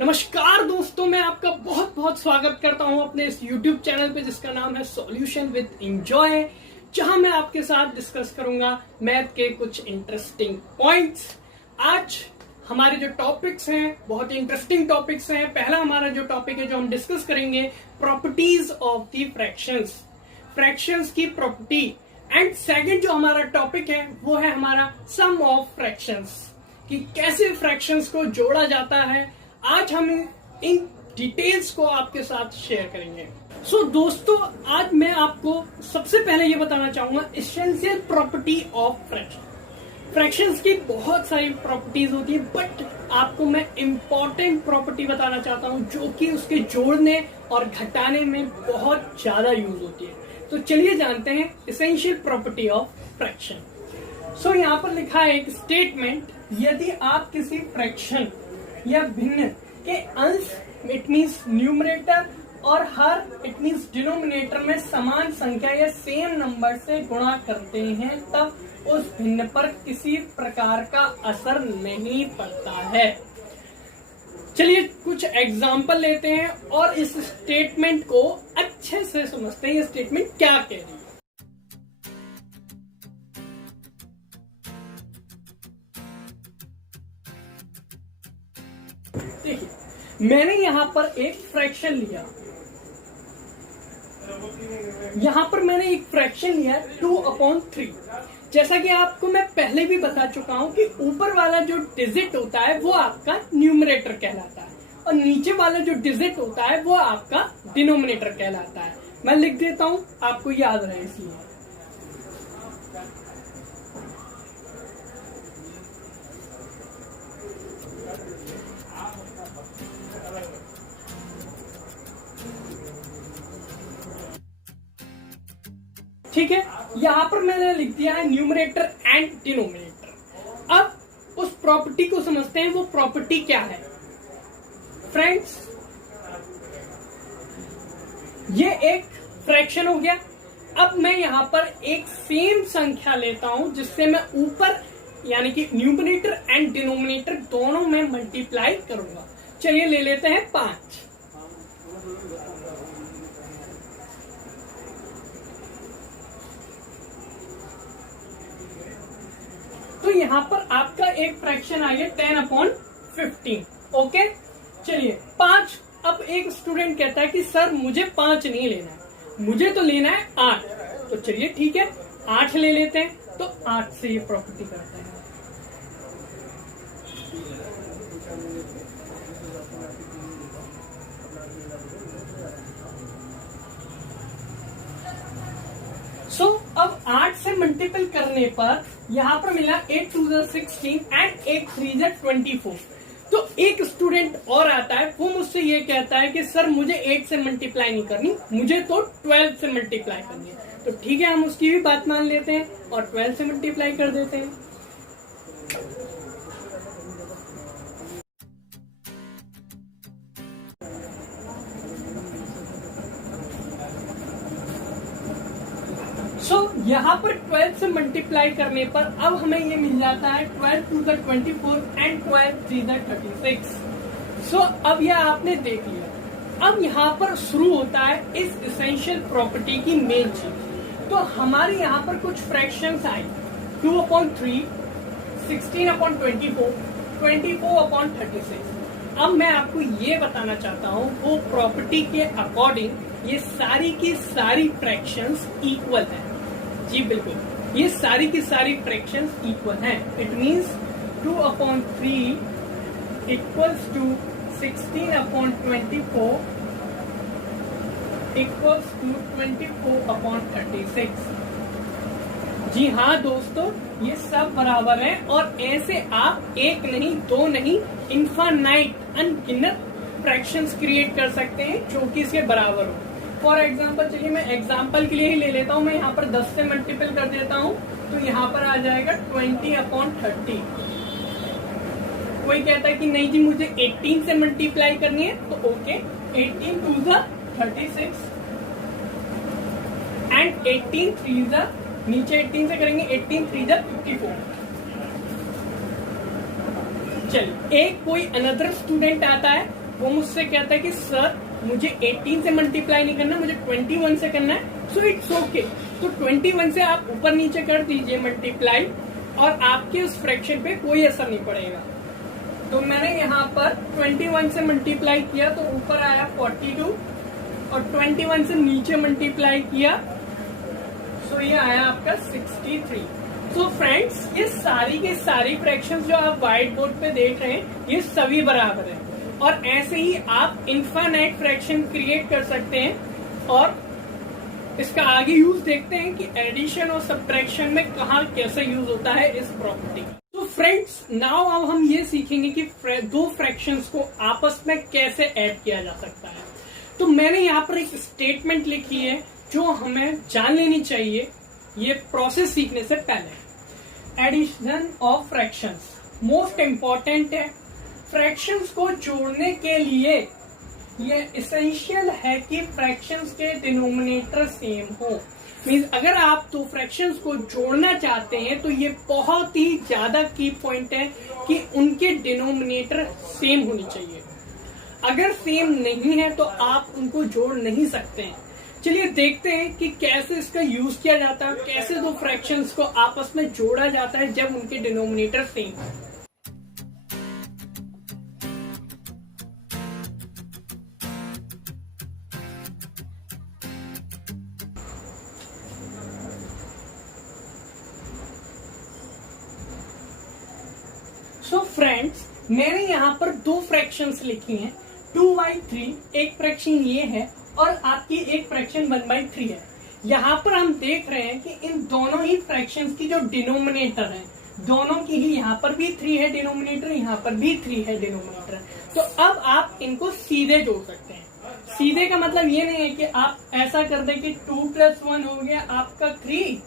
नमस्कार दोस्तों, मैं आपका बहुत बहुत स्वागत करता हूं अपने इस YouTube चैनल पे जिसका नाम है सॉल्यूशन विद एंजॉय, जहां मैं आपके साथ डिस्कस करूंगा मैथ के कुछ इंटरेस्टिंग पॉइंट्स। आज हमारे जो टॉपिक्स हैं बहुत ही इंटरेस्टिंग टॉपिक्स हैं। पहला हमारा जो टॉपिक है जो हम डिस्कस करेंगे, properties of the fractions, fractions की प्रॉपर्टी। एंड सेकंड जो हमारा टॉपिक है वो है हमारा सम ऑफ फ्रैक्शंस, कि कैसे फ्रैक्शंस को जोड़ा जाता है। आज हम इन डिटेल्स को आपके साथ शेयर करेंगे। सो दोस्तों, आज मैं आपको सबसे पहले ये बताना चाहूंगा essential property of fraction. Fractions की बहुत सारी प्रॉपर्टीज होती है, बट आपको मैं इंपॉर्टेंट प्रॉपर्टी बताना चाहता हूं जो कि उसके जोड़ने और घटाने में बहुत ज्यादा यूज होती है। तो चलिए जानते हैं एसेंशियल प्रॉपर्टी ऑफ फ्रैक्शन। सो यहाँ पर लिखा है एक स्टेटमेंट, यदि आप किसी फ्रैक्शन या भिन्न के अंश इट मीन्स न्यूमरेटर और हर इट मीन्स डिनोमिनेटर में समान संख्या या सेम नंबर से गुणा करते हैं तब उस भिन्न पर किसी प्रकार का असर नहीं पड़ता है। चलिए कुछ एग्जाम्पल लेते हैं और इस स्टेटमेंट को अच्छे से समझते हैं। ये स्टेटमेंट क्या कह रही है। देखिए, मैंने यहां पर एक फ्रैक्शन लिया, यहां पर मैंने एक फ्रैक्शन लिया 2/3। जैसा कि आपको मैं पहले भी बता चुका हूं कि ऊपर वाला जो डिजिट होता है वो आपका न्यूमरेटर कहलाता है और नीचे वाला जो डिजिट होता है वो आपका डिनोमिनेटर कहलाता है। मैं लिख देता हूं, आपको याद रहे इसलिए। ठीक है, यहां पर मैंने लिख दिया है न्यूमरेटर एंड डिनोमिनेटर। अब उस प्रॉपर्टी को समझते हैं, वो प्रॉपर्टी क्या है। फ्रेंड्स, ये एक फ्रैक्शन हो गया। अब मैं यहां पर एक सेम संख्या लेता हूं जिससे मैं ऊपर यानी कि न्यूमरेटर एंड डिनोमिनेटर दोनों में मल्टीप्लाई करूंगा। चलिए ले लेते हैं 5। तो यहां पर आपका एक फ्रैक्शन आ गया 10/15। ओके, चलिए 5। अब एक स्टूडेंट कहता है कि सर मुझे 5 नहीं लेना है, मुझे तो लेना है 8। तो चलिए ठीक है, 8 ले लेते हैं। तो 8 से ये प्रॉपर्टी करते हैं। अब 8 से मल्टीपल करने पर यहाँ पर मिला 8 2 16 एंड 8 3 24। तो एक स्टूडेंट और आता है, वो मुझसे ये कहता है कि सर मुझे 8 से मल्टीप्लाई नहीं करनी, मुझे तो 12 से मल्टीप्लाई करनी है। तो ठीक है, हम उसकी भी बात मान लेते हैं और 12 से मल्टीप्लाई कर देते हैं। यहाँ पर 12 से मल्टीप्लाई करने पर अब हमें ये मिल जाता है 12 2 24 एंड 12 3 36। अब यह आपने देख लिया। अब यहाँ पर शुरू होता है इस एसेंशियल प्रॉपर्टी की मेन चीज। तो हमारे यहाँ पर कुछ फ्रैक्शंस आए 2/3, 16/24, 24/36। अब मैं आपको ये बताना चाहता हूँ वो प्रॉपर्टी के अकॉर्डिंग ये सारी की सारी फ्रैक्शंस इक्वल है। जी बिल्कुल, ये सारी की सारी फ्रैक्शंस इक्वल हैं। It means 2/3 equals to 16/24 equals to 24/36। जी हाँ दोस्तों, ये सब बराबर हैं और ऐसे आप एक नहीं, दो नहीं, इनफाइनाइट अनगिनत फ्रैक्शंस क्रिएट कर सकते हैं जो कि इसके बराबर हो। फॉर एग्जाम्पल, चलिए मैं एग्जाम्पल के लिए ही ले लेता हूँ। मैं यहाँ पर 10 से मल्टीपल कर देता हूँ तो यहाँ पर आ जाएगा 20/30। कोई कहता है कि नहीं जी मुझे 18 से मल्टीप्लाई करनी है, तो ओके, 18 2 36 एंड 18 3 नीचे 18 से करेंगे, 18 3 54। चलिए, एक कोई अनदर स्टूडेंट आता है, वो मुझसे कहता है कि सर मुझे 18 से मल्टीप्लाई नहीं करना, मुझे 21 से करना है, सो इट्स ओके। तो 21 से आप ऊपर नीचे कर दीजिए मल्टीप्लाई, और आपके उस फ्रैक्शन पे कोई असर नहीं पड़ेगा। तो मैंने यहाँ पर 21 से मल्टीप्लाई किया तो ऊपर आया 42, और 21 से नीचे मल्टीप्लाई किया सो ये आया आपका 63। सो फ्रेंड्स, ये सारी के सारी फ्रैक्शंस जो आप व्हाइट बोर्ड पे देख रहे हैं ये सभी बराबर है, और ऐसे ही आप इनफाइनाइट फ्रैक्शन क्रिएट कर सकते हैं। और इसका आगे यूज देखते हैं कि एडिशन और सब्ट्रैक्शन में कहाँ कैसे यूज होता है इस प्रॉपर्टी का। तो फ्रेंड्स, नाउ अब हम ये सीखेंगे कि दो फ्रैक्शंस को आपस में कैसे ऐड किया जा सकता है। तो मैंने यहाँ पर एक स्टेटमेंट लिखी है जो हमें जान लेनी चाहिए ये प्रोसेस सीखने से पहले। Addition of fractions most important है। फ्रैक्शंस को जोड़ने के लिए ये एसेंशियल है कि फ्रैक्शंस के डिनोमिनेटर सेम हो। मींस अगर आप दो फ्रैक्शंस को जोड़ना चाहते हैं तो ये बहुत ही ज्यादा की पॉइंट है कि उनके डिनोमिनेटर सेम होनी चाहिए। अगर सेम नहीं है तो आप उनको जोड़ नहीं सकते हैं। चलिए देखते हैं कि कैसे इसका यूज किया जाता है, कैसे दो फ्रैक्शंस को आपस में जोड़ा जाता है जब उनके डिनोमिनेटर सेम है। सो फ्रेंड्स, मैंने यहाँ पर दो फ्रैक्शंस लिखी हैं, 2/3 एक फ्रैक्शन ये है और आपकी एक फ्रैक्शन 1/3 है। यहाँ पर हम देख रहे हैं कि इन दोनों ही फ्रैक्शंस की जो डिनोमिनेटर है, दोनों की ही यहाँ पर भी 3 है डिनोमिनेटर, यहाँ पर भी 3 है डिनोमिनेटर। तो अब आप इनको सीधे जोड़ सकते हैं। सीधे का मतलब ये नहीं है कि आप ऐसा कर दें कि 2 + 1 हो गया आपका 3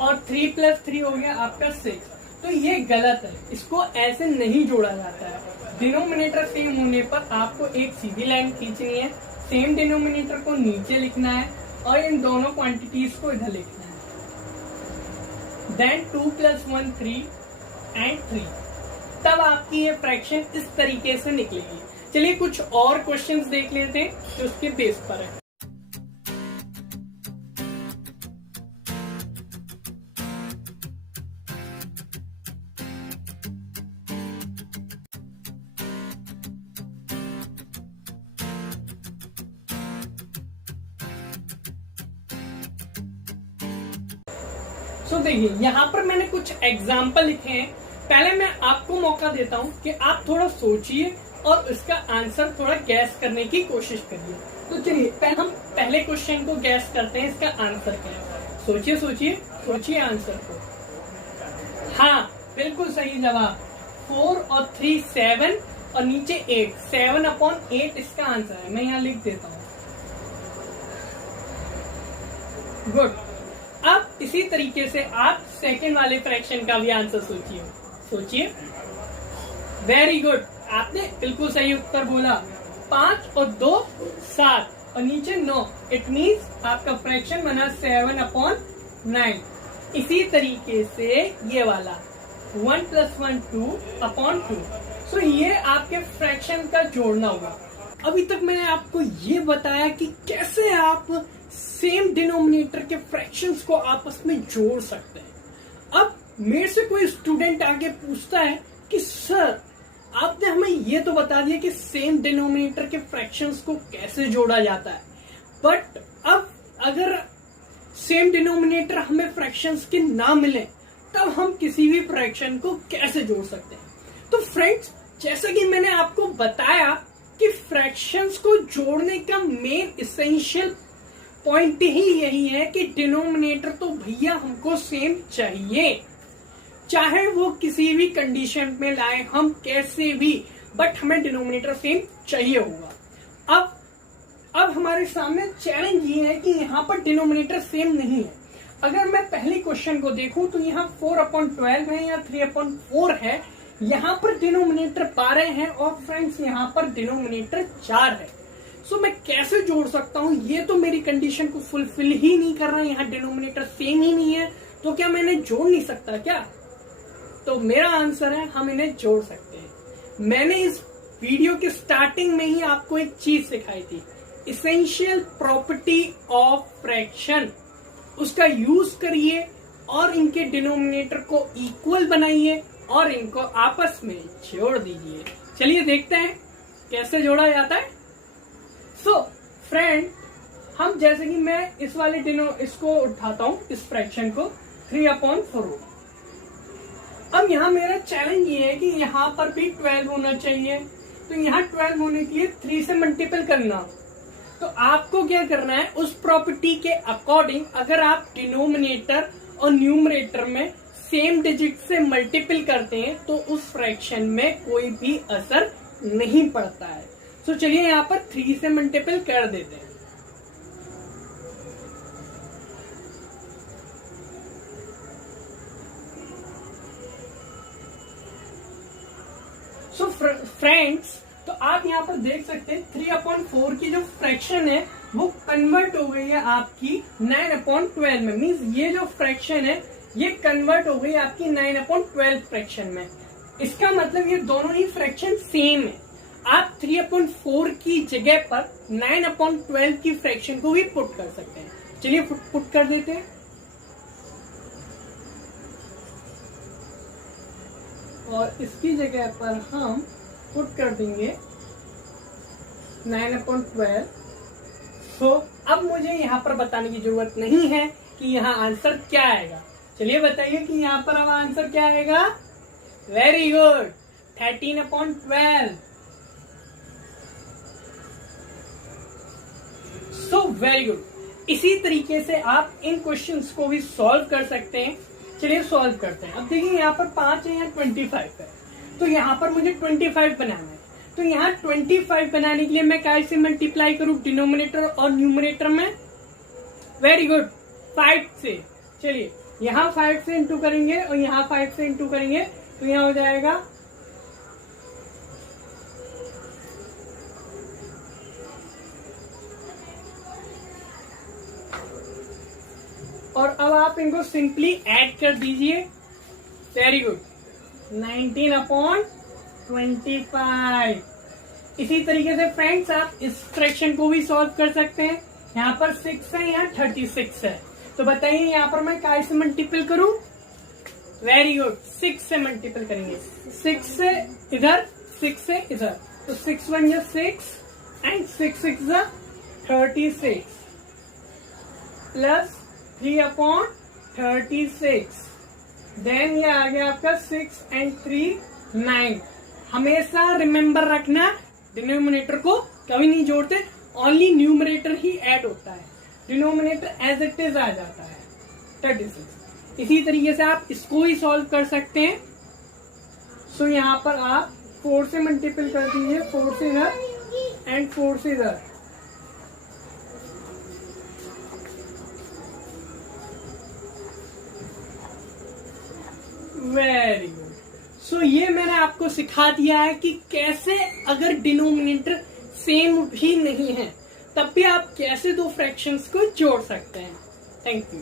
और 3 + 3 हो गया आपका 6। तो ये गलत है, इसको ऐसे नहीं जोड़ा जाता है। डिनोमिनेटर सेम होने पर आपको एक सीधी लाइन खींचनी है, सेम डिनोमिनेटर को नीचे लिखना है और इन दोनों क्वांटिटीज को इधर लिखना है। देन 2 + 1 3 एंड 3, तब आपकी ये फ्रैक्शन इस तरीके से निकलेगी। चलिए कुछ और क्वेश्चंस देख लेते हैं जो उसके बेस पर है। तो देखिए यहाँ पर मैंने कुछ एग्जाम्पल लिखे हैं। पहले मैं आपको मौका देता हूँ कि आप थोड़ा सोचिए और इसका आंसर थोड़ा गैस करने की कोशिश करिए। तो चलिए हम पहले क्वेश्चन को गैस करते हैं, इसका आंसर क्या है। सोचिए सोचिए सोचिए आंसर को। हाँ, बिल्कुल सही जवाब। 4 और 3 7 और नीचे 8, 7/8 इसका आंसर है। मैं यहाँ लिख देता हूँ। गुड। अब इसी तरीके से आप सेकंड वाले फ्रैक्शन का भी आंसर सोचिए। सोचिए। वेरी गुड, आपने बिल्कुल सही उत्तर बोला। 5 और 2 7 और नीचे 9। इट मीन्स आपका फ्रैक्शन बना 7/9। इसी तरीके से ये वाला 1 + 1 2/2। सो ये आपके फ्रैक्शन का जोड़ना होगा। अभी तक मैंने आपको ये बताया कि कैसे आप सेम डिनोमिनेटर के फ्रैक्शंस को आपस में जोड़ सकते हैं। अब मेरे से कोई स्टूडेंट आगे पूछता है कि सर आपने हमें ये तो बता दिया कि सेम डिनोमिनेटर के फ्रैक्शंस को कैसे जोड़ा जाता है, बट अब अगर सेम डिनोमिनेटर हमें फ्रैक्शंस के ना मिले तब हम किसी भी फ्रैक्शन को कैसे जोड़ सकते हैं। तो फ्रेंड्स, जैसा कि मैंने आपको बताया कि फ्रैक्शंस को जोड़ने का मेन इसेंशियल पॉइंट ही यही है कि डिनोमिनेटर तो भैया हमको सेम चाहिए, चाहे वो किसी भी कंडीशन में लाए हम कैसे भी, बट हमें डिनोमिनेटर सेम चाहिए होगा। अब हमारे सामने चैलेंज ये है कि यहाँ पर डिनोमिनेटर सेम नहीं है। अगर मैं पहले क्वेश्चन को देखूं तो यहाँ 4/12 है या 3/4 है। यहाँ पर डिनोमिनेटर 12 है और फ्रेंड्स यहाँ पर डिनोमिनेटर 4 है। सो मैं कैसे जोड़ सकता हूँ? ये तो मेरी कंडीशन को फुलफिल ही नहीं कर रहा है, यहाँ डिनोमिनेटर सेम ही नहीं है, तो क्या मैं इन्हें जोड़ नहीं सकता क्या? तो मेरा आंसर है हम इन्हें जोड़ सकते हैं। मैंने इस वीडियो के स्टार्टिंग में ही आपको एक चीज सिखाई थी, इसेंशियल प्रॉपर्टी ऑफ फ्रैक्शन। उसका यूज करिए और इनके डिनोमिनेटर को इक्वल बनाइए और इनको आपस में जोड़ दीजिए। चलिए देखते हैं कैसे जोड़ा जाता है। सो फ्रेंड, हम जैसे कि मैं इस वाले इसको उठाता हूं, इस फ्रैक्शन को 3/4। अब यहाँ मेरा चैलेंज ये है कि यहाँ पर भी 12 होना चाहिए, तो यहाँ 12 होने के लिए 3 से मल्टीपल करना। तो आपको क्या करना है, उस प्रॉपर्टी के अकॉर्डिंग अगर आप डिनोमिनेटर और न्यूमरेटर में सेम डिजिट से मल्टीपल करते हैं तो उस फ्रैक्शन में कोई भी असर नहीं पड़ता है। तो चलिए यहाँ पर 3 से मल्टीपल कर देते हैं। सो फ्रेंड्स, तो आप यहाँ पर देख सकते हैं 3/4 की जो फ्रैक्शन है वो कन्वर्ट हो गई है आपकी 9/12 में। मीन्स ये जो फ्रैक्शन है ये कन्वर्ट हो गई आपकी 9/12 फ्रैक्शन में। इसका मतलब ये दोनों ही फ्रैक्शन सेम है। आप 3/4 की जगह पर 9/12 की फ्रैक्शन को भी पुट कर सकते हैं। चलिए पुट कर देते हैं। और इसकी जगह पर हम पुट कर देंगे 9/12। तो अब मुझे यहाँ पर बताने की जरूरत नहीं है कि यहाँ आंसर क्या आएगा। चलिए बताइए कि यहाँ पर अब आंसर क्या आएगा। Very good, 13/12। So very good. इसी तरीके से आप इन क्वेश्चंस को भी सॉल्व कर सकते हैं। चलिए सॉल्व करते हैं। अब देखिए यहाँ पर 5 है, यहाँ 25 है, तो यहाँ पर मुझे 25 बनाना है। तो यहाँ 25 बनाने के लिए मैं क्या से मल्टीप्लाई करूं, डिनोमिनेटर और न्यूमरेटर में। वेरी गुड, 5 से। चलिए यहाँ 5 से इंटू करेंगे और यहाँ 5 से इंटू करेंगे, तो यहाँ हो जाएगा और अब आप इनको सिंपली ऐड कर दीजिए। Very good, 19/25। इसी तरीके से फ्रेंड्स आप इस फ्रैक्शन को भी सॉल्व कर सकते हैं। यहाँ पर 6 है, यहाँ 36 है, तो बताइए यहाँ पर मैं काय से मल्टीपल करूं। वेरी गुड, 6 से मल्टीपल करेंगे। 6 से इधर, 6 से इधर, तो 6 1 जा 6 एंड 6 6 जा 36 प्लस 3/36। देन ये आ गया आपका 6 एंड 3 9। हमेशा रिमेम्बर रखना, डिनोमिनेटर को कभी नहीं जोड़ते, ओनली न्यूमरेटर ही ऐड होता है, डिनोमिनेटर एज इट इज आ जाता है 36। इसी तरीके से आप इसको ही सॉल्व कर सकते हैं। सो यहाँ पर आप 4 से मल्टीपल कर दीजिए, 4 से इधर एंड 4 से इधर। Very good. सो ये मैंने आपको सिखा दिया है कि कैसे अगर डिनोमिनेटर सेम भी नहीं है तब भी आप कैसे दो फ्रैक्शंस को जोड़ सकते हैं। Thank you.